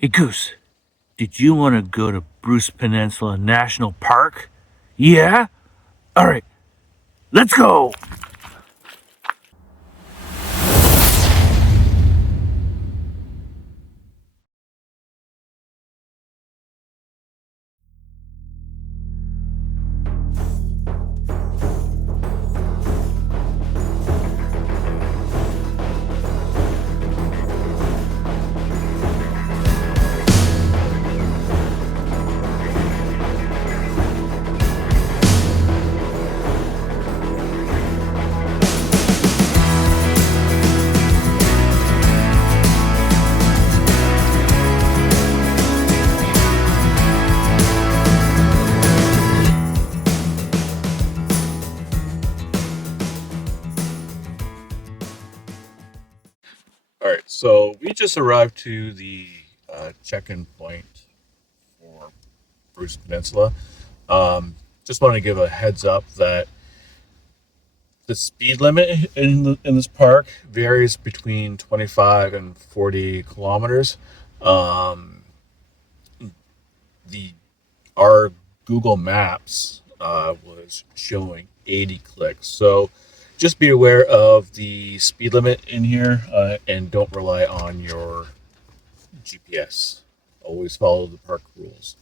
Hey Goose, did you want to go to Bruce Peninsula National Park? Yeah? Alright, let's go! All right, so we just arrived to the check-in point for Bruce Peninsula. Just want to give a heads up that the speed limit in this park varies between 25 and 40 kilometers. The our Google Maps was showing 80 clicks, so just be aware of the speed limit in here and don't rely on your GPS. Always follow the park rules.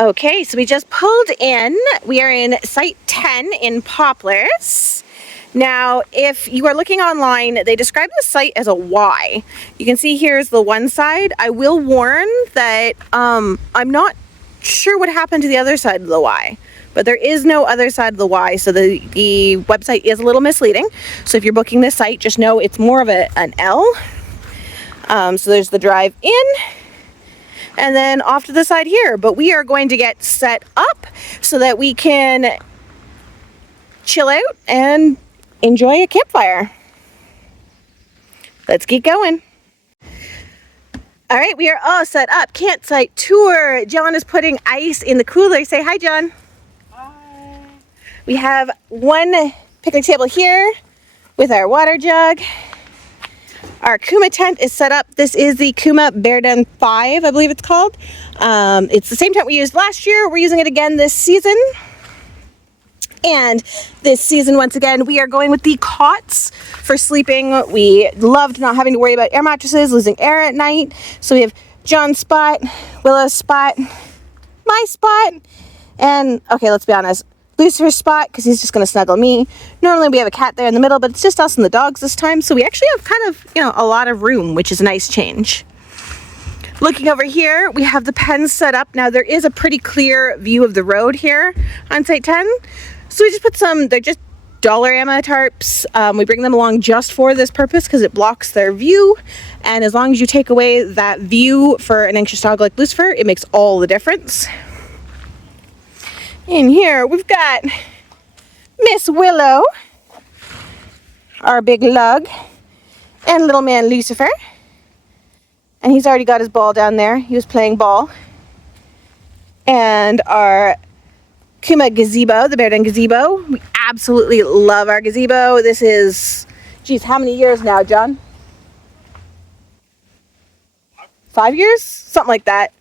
Okay, so we just pulled in. We are in Site 10 in Poplars. Now, if you are looking online, they describe the site as a Y. You can see here's the one side. I will warn that I'm not sure what happened to the other side of the Y, but there is no other side of the Y, so the website is a little misleading. So if you're booking this site, just know it's more of an L. So there's the drive in, and then off to the side here. But we are going to get set up so that we can chill out and enjoy a campfire. Let's get going. All right, we are all set up. Campsite tour. John is putting ice in the cooler. Say hi, John. Hi. We have one picnic table here with our water jug. Our Kuma tent is set up. This is the Kuma Bear Den 5, I believe it's called. It's the same tent we used last year. We're using it again this season. And this season, once again, we are going with the cots for sleeping. We loved not having to worry about air mattresses, losing air at night. So we have John's spot, Willow's spot, my spot, and, okay, let's be honest, Lucifer's spot, because he's just going to snuggle me. Normally we have a cat there in the middle, but it's just us and the dogs this time. So we actually have kind of, a lot of room, which is a nice change. Looking over here, we have the pens set up. Now there is a pretty clear view of the road here on Site 10. So we just put they're just Dollarama tarps. We bring them along just for this purpose because it blocks their view. And as long as you take away that view for an anxious dog like Lucifer, it makes all the difference. In here, we've got Miss Willow, our big lug, and little man Lucifer. And he's already got his ball down there. He was playing ball. And our Kuma gazebo, the Bear Den gazebo. We absolutely love our gazebo. This is, geez, how many years now, John? 5 years? Something like that.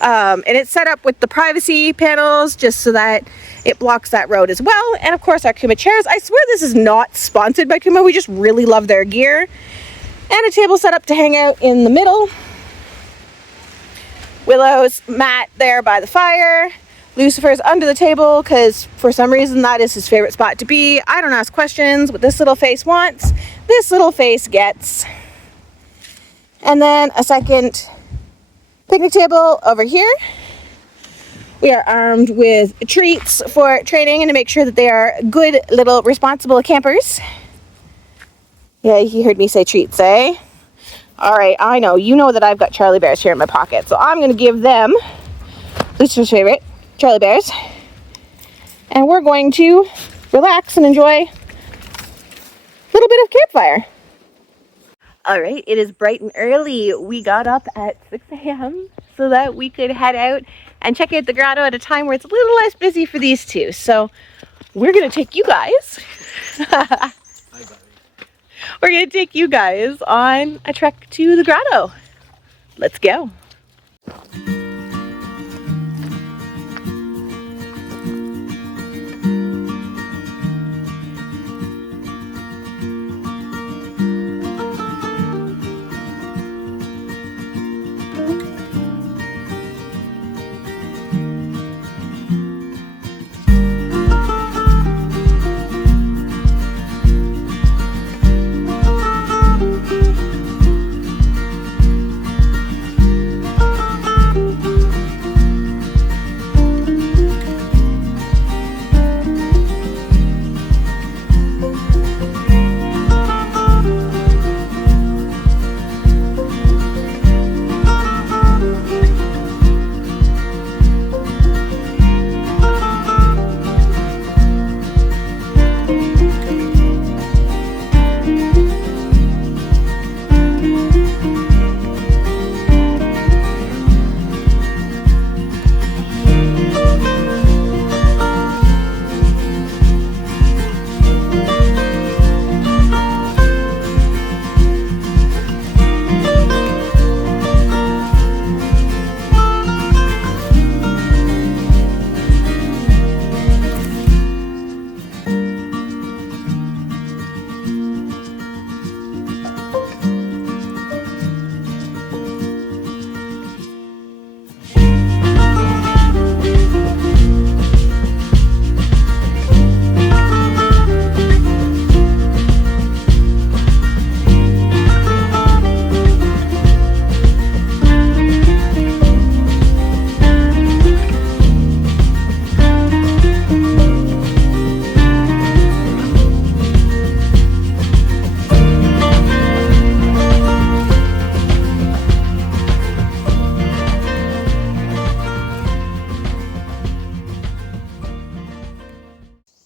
And it's set up with the privacy panels just so that it blocks that road as well. And of course our Kuma chairs. I swear this is not sponsored by Kuma. We just really love their gear. And a table set up to hang out in the middle. Willow's mat there by the fire. Lucifer's under the table because for some reason that is his favorite spot to be. I don't ask questions. What this little face wants, this little face gets. And then a second picnic table over here. We are armed with treats for training and to make sure that they are good little responsible campers. Yeah, he heard me say treats, eh? All right, I know. You know that I've got Charlie Bears here in my pocket, so I'm going to give them Lucifer's favorite, Charlie Bears. And we're going to relax and enjoy a little bit of campfire. All right, it is bright and early. We got up at 6 a.m. so that we could head out and check out the grotto at a time where it's a little less busy for these two. So we're going to take you guys. We're going to take you guys on a trek to the grotto. Let's go.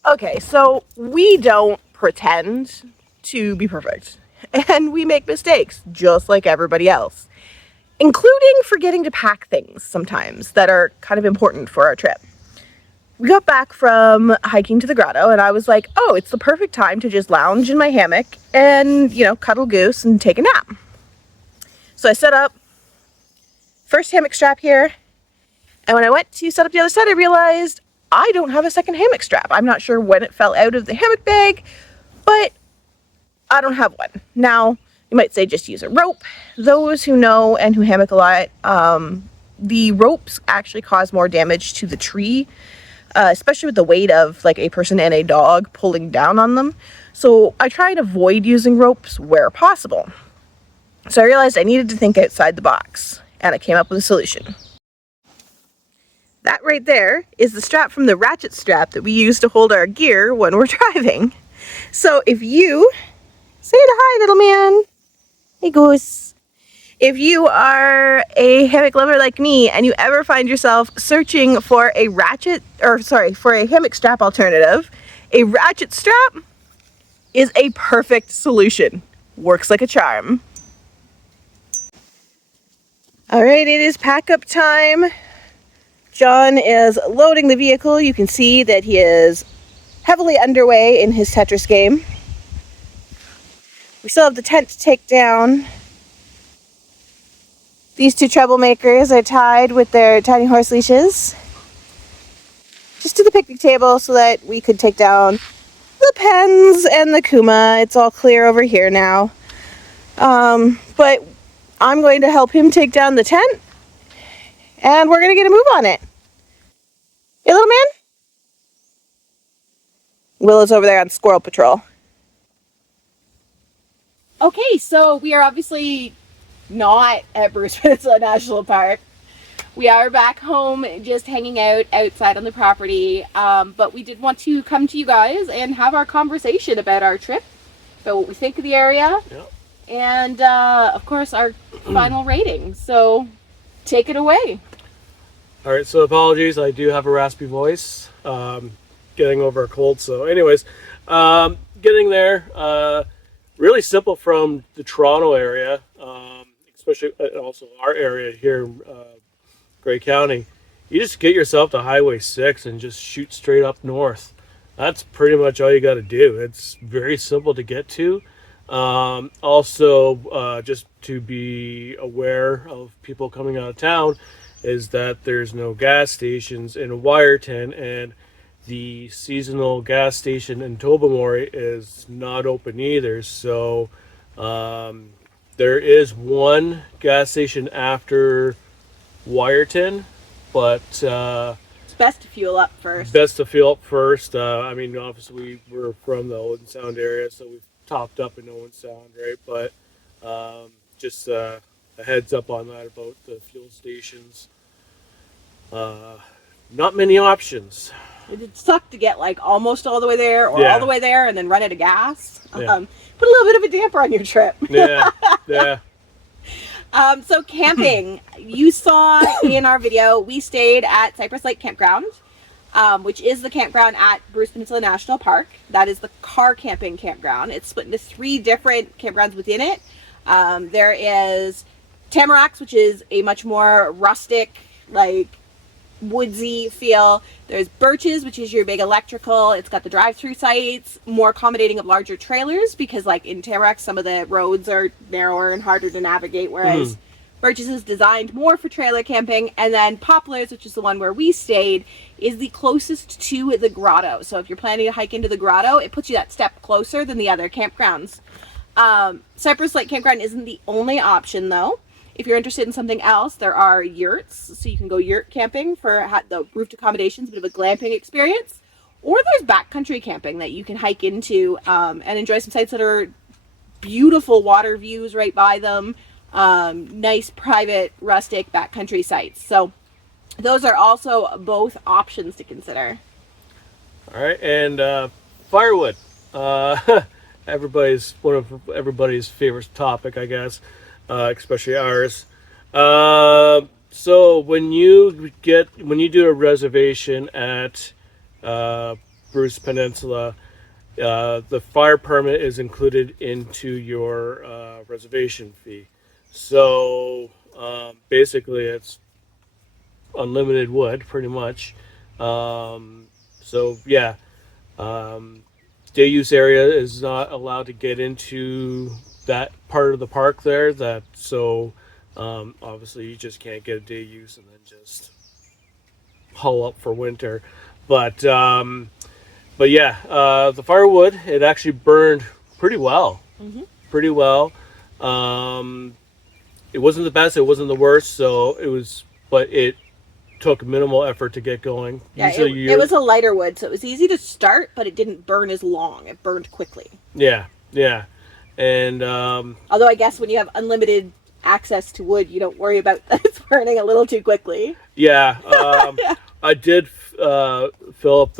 Okay, so we don't pretend to be perfect, and we make mistakes just like everybody else, including forgetting to pack things sometimes that are kind of important for our trip. We got back from hiking to the grotto, and I was like, oh, it's the perfect time to just lounge in my hammock and, cuddle goose and take a nap. So I set up first hammock strap here, and when I went to set up the other side, I realized I don't have a second hammock strap. I'm not sure when it fell out of the hammock bag, but I don't have one. Now, you might say just use a rope. Those who know and who hammock a lot, the ropes actually cause more damage to the tree, especially with the weight of like a person and a dog pulling down on them. So I try and avoid using ropes where possible. So I realized I needed to think outside the box, and I came up with a solution. That right there is the strap from the ratchet strap that we use to hold our gear when we're driving. So if you, say hi little man, hey goose. If you are a hammock lover like me and you ever find yourself searching for a hammock strap alternative, a ratchet strap is a perfect solution. Works like a charm. All right, it is pack up time. John is loading the vehicle. You can see that he is heavily underway in his Tetris game. We still have the tent to take down. These two troublemakers are tied with their tiny horse leashes just to the picnic table so that we could take down the pens and the kuma. It's all clear over here now. But I'm going to help him take down the tent, and we're going to get a move on it. Hey, little man? Willow's over there on squirrel patrol. Okay, so we are obviously not at Bruce Peninsula National Park. We are back home just hanging out outside on the property, but we did want to come to you guys and have our conversation about our trip, about what we think of the area, and of course our final rating. So take it away. All right, so apologies, I do have a raspy voice, getting over a cold. So anyways, getting there, really simple from the Toronto area, especially also our area here in Grey County. You just get yourself to Highway 6 and just shoot straight up north. That's pretty much all you got to do. It's very simple to get to. Also, just to be aware of people coming out of town, is that there's no gas stations in Wyerton, and the seasonal gas station in Tobermory is not open either. So there is one gas station after Wyerton, but It's best to fuel up first. best to fill up first. I mean, obviously we're from the Owen Sound area, so we've topped up in Owen Sound, right? But just a heads up on that about the fuel stations. Not many options. It'd suck to get like almost all the way there or Yeah. all the way there and then run out of gas. Yeah. Put a little bit of a damper on your trip. Yeah, yeah. So camping, you saw in our video, we stayed at Cyprus Lake Campground, which is the campground at Bruce Peninsula National Park. That is the car camping campground. It's split into 3 different campgrounds within it. There is Tamaracks, which is a much more rustic, like woodsy feel. There's Birches, which is your big electrical. It's got the drive-through sites, more accommodating of larger trailers, because like in Tamaracks, some of the roads are narrower and harder to navigate, whereas Birches is designed more for trailer camping. And then Poplars, which is the one where we stayed, is the closest to the Grotto. So if you're planning to hike into the Grotto, it puts you that step closer than the other campgrounds. Cyprus Lake Campground isn't the only option though. If you're interested in something else, there are yurts, so you can go yurt camping for the roofed accommodations, a bit of a glamping experience. Or there's backcountry camping that you can hike into and enjoy some sites that are beautiful water views right by them, nice private rustic backcountry sites. So those are also both options to consider. All right, and firewood. One of everybody's favorite topic, I guess. Especially ours. So when you do a reservation at Bruce Peninsula, the fire permit is included into your reservation fee. So basically, it's unlimited wood, pretty much. So yeah, day use area is not allowed to get into that part of the park there. Obviously you just can't get a day use and then just haul up for winter. But yeah, the firewood, it actually burned pretty well. Pretty well. It wasn't the best, it wasn't the worst, but it took minimal effort to get going. Yeah, it was a lighter wood, so it was easy to start, but it didn't burn as long. It burned quickly. Yeah. And although I guess when you have unlimited access to wood, you don't worry about that it's burning a little too quickly. Yeah, I did fill up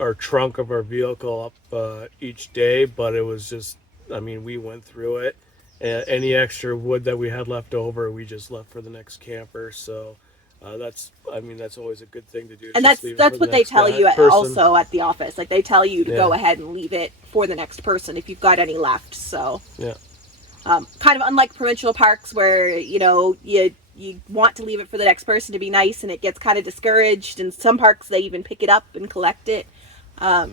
our trunk of our vehicle up each day, but it was just, I mean, we went through it. Any extra wood that we had left over, we just left for the next camper. So that's always a good thing to do. And that's what they tell you also at the office. Like they tell you to go ahead and leave it for the next person if you've got any left. So yeah, kind of unlike provincial parks where you want to leave it for the next person to be nice, and it gets kind of discouraged. And some parks they even pick it up and collect it.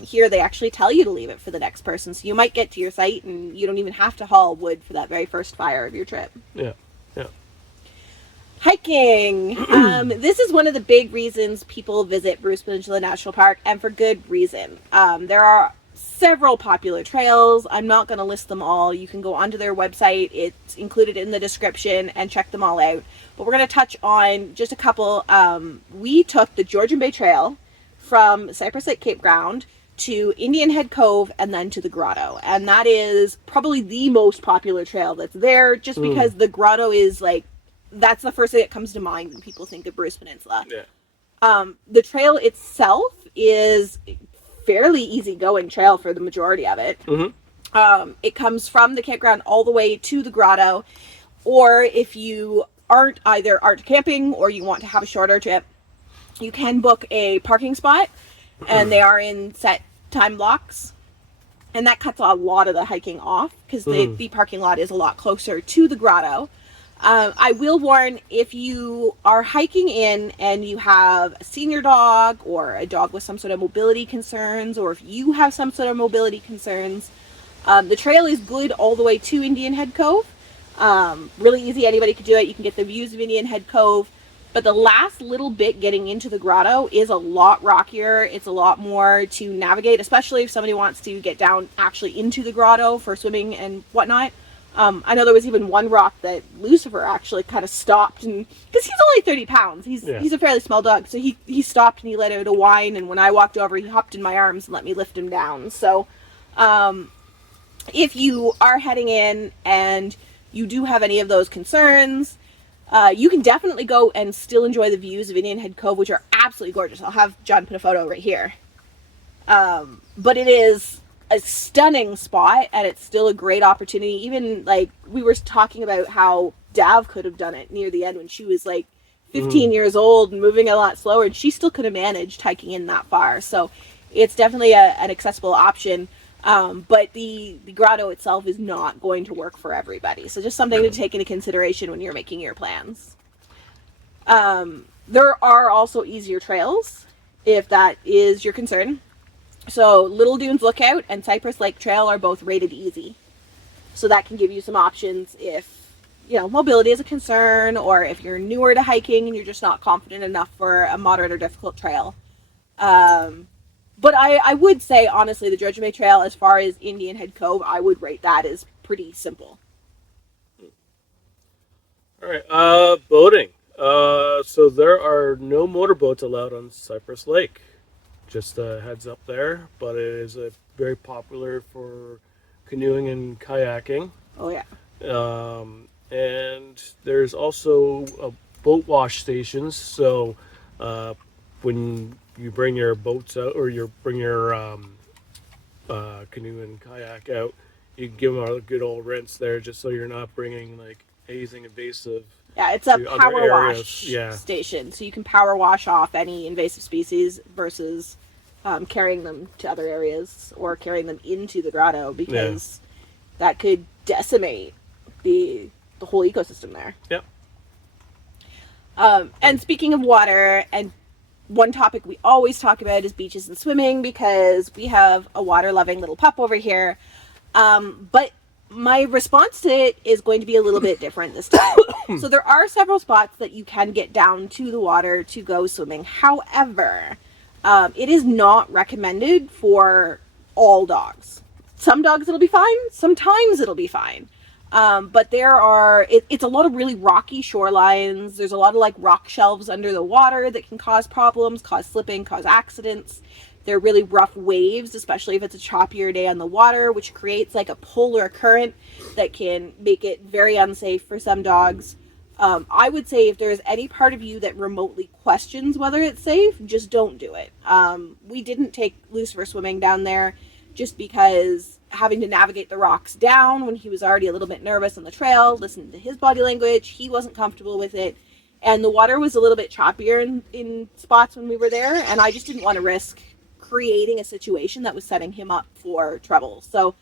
Here they actually tell you to leave it for the next person, so you might get to your site and you don't even have to haul wood for that very first fire of your trip. Yeah. Hiking. This is one of the big reasons people visit Bruce Peninsula National Park, and for good reason. There are several popular trails. I'm not going to list them all. You can go onto their website. It's included in the description and check them all out. But we're going to touch on just a couple. We took the Georgian Bay Trail from Cyprus Lake Campground to Indian Head Cove and then to the Grotto. And that is probably the most popular trail that's there, just because the Grotto is like, that's the first thing that comes to mind when people think of Bruce Peninsula. Yeah. The trail itself is fairly easygoing trail for the majority of it. It comes from the campground all the way to the Grotto, or if you aren't camping or you want to have a shorter trip, you can book a parking spot, and they are in set time blocks, and that cuts a lot of the hiking off because the parking lot is a lot closer to the Grotto. I will warn, if you are hiking in and you have a senior dog or a dog with some sort of mobility concerns, or if you have some sort of mobility concerns, The trail is good all the way to Indian Head Cove. Really easy, anybody could do it. You can get the views of Indian Head Cove. But the last little bit getting into the grotto is a lot rockier. It's a lot more to navigate, especially if somebody wants to get down actually into the grotto for swimming and whatnot. I know there was even one rock that Lucifer actually kind of stopped, and because he's only 30 pounds, he's a fairly small dog, so he stopped and he let out a whine, and when I walked over, he hopped in my arms and let me lift him down. So if you are heading in and you do have any of those concerns, you can definitely go and still enjoy the views of Indian Head Cove, which are absolutely gorgeous. I'll have John put a photo right here. But it is a stunning spot, and it's still a great opportunity. Even like we were talking about how Dav could have done it near the end when she was like 15 years old and moving a lot slower, and she still could have managed hiking in that far. So it's definitely an accessible option. But the grotto itself is not going to work for everybody. So just something to take into consideration when you're making your plans. There are also easier trails if that is your concern. So Little Dunes Lookout and Cyprus Lake Trail are both rated easy. So that can give you some options if, mobility is a concern, or if you're newer to hiking and you're just not confident enough for a moderate or difficult trail. But I would say, honestly, the Dredge Trail, as far as Indian Head Cove, I would rate that as pretty simple. All right, boating. So there are no motorboats allowed on Cyprus Lake. Just a heads up there, but it is very popular for canoeing and kayaking. Oh, yeah. And there's also boat wash stations. So when you bring your boats out, or you bring your canoe and kayak out, you can give them a good old rinse there, just so you're not bringing like anything invasive. Yeah, it's a power wash station, so you can power wash off any invasive species versus carrying them to other areas or carrying them into the grotto, because that could decimate the whole ecosystem there. Yep. And speaking of water, and one topic we always talk about is beaches and swimming, because we have a water-loving little pup over here. But my response to it is going to be a little bit different this time. So there are several spots that you can get down to the water to go swimming. However, it is not recommended for all dogs. Some dogs it'll be fine. Sometimes it'll be fine. But it's a lot of really rocky shorelines. There's a lot of like rock shelves under the water that can cause problems, cause slipping, cause accidents. They're really rough waves, especially if it's a choppier day on the water, which creates like a polar current that can make it very unsafe for some dogs. I would say if there's any part of you that remotely questions whether it's safe, just don't do it. We didn't take Lucifer swimming down there just because having to navigate the rocks down when he was already a little bit nervous on the trail, listening to his body language, he wasn't comfortable with it. And the water was a little bit choppier in spots when we were there, and I just didn't want to risk creating a situation that was setting him up for trouble. So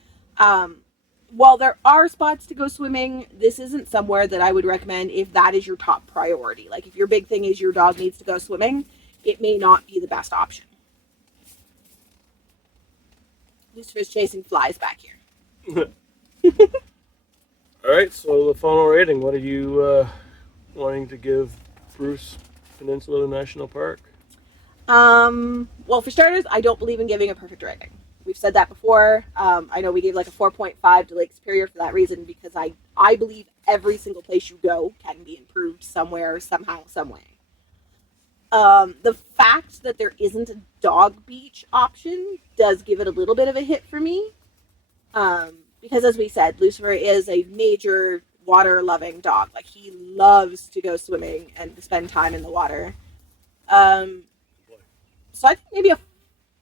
while there are spots to go swimming, this isn't somewhere that I would recommend if that is your top priority. Like if your big thing is your dog needs to go swimming, it may not be the best option. Lucifer's chasing flies back here. All right, so the final rating. What are you wanting to give Bruce Peninsula National Park? Well, for starters, I don't believe in giving a perfect rating. We've said that before. I know we gave like a 4.5 to Lake Superior for that reason, because I believe every single place you go can be improved somewhere, somehow, some way. The fact that there isn't a dog beach option does give it a little bit of a hit for me. Because as we said, Lucifer is a major water-loving dog. Like, he loves to go swimming and to spend time in the water. So I think maybe a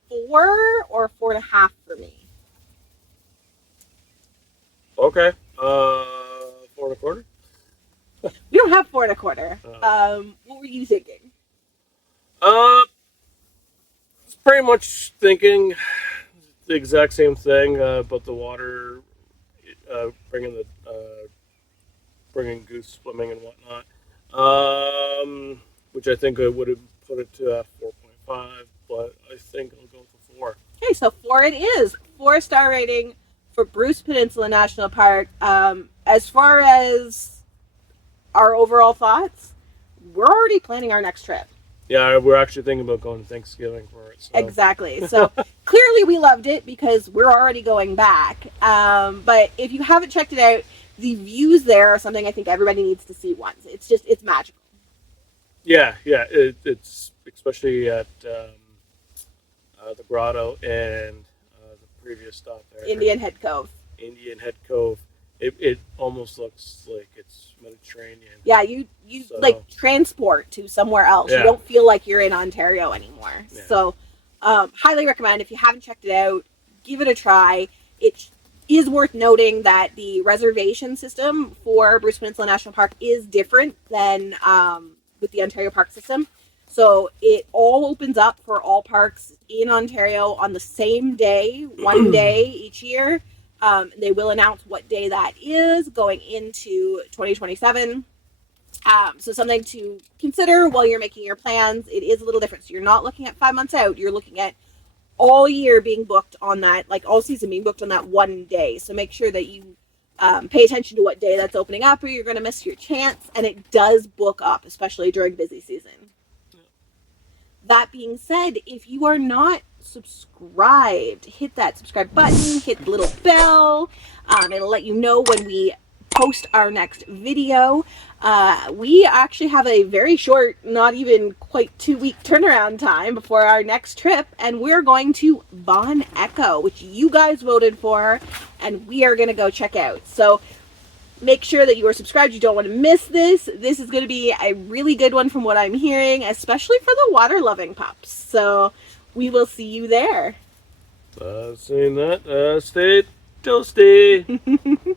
4 or 4.5 for me. Okay. 4.25? We don't have 4.25. What were you thinking? Pretty much thinking the exact same thing about the water, bringing goose swimming and whatnot. Which I think I would have put it to 4.5, but I think I'll go for 4. Okay, so 4 it is. 4-star rating for Bruce Peninsula National Park, as far as our overall thoughts, we're already planning our next trip. Yeah, we're actually thinking about going to Thanksgiving for it. So. Exactly. So clearly we loved it because we're already going back. But if you haven't checked it out, the views there are something I think everybody needs to see once. It's magical. Yeah, it's especially at the Grotto and the previous stop there. Indian Head Cove. Indian Head Cove. It almost looks like it's Mediterranean. Yeah, you like transport to somewhere else. Yeah. You don't feel like you're in Ontario anymore. Yeah. So highly recommend. If you haven't checked it out, give it a try. It is worth noting that the reservation system for Bruce Peninsula National Park is different than with the Ontario Park system. So it all opens up for all parks in Ontario on the same day, one day each year. They will announce what day that is going into 2027. So something to consider while you're making your plans. It is a little different. So you're not looking at 5 months out. You're looking at all year being booked on that, like all season being booked on that one day. So make sure that you pay attention to what day that's opening up, or you're going to miss your chance. And it does book up, especially during busy season. That being said, if you are not subscribed, hit that subscribe button, hit the little bell. It'll let you know when we post our next video. We actually have a very short, not even quite 2-week turnaround time before our next trip, and we're going to Bon Echo, which you guys voted for, and we are going to go check out. So make sure that you are subscribed. You don't want to miss this. This is going to be a really good one from what I'm hearing, especially for the water-loving pups. So we will see you there. Saying that, stay toasty.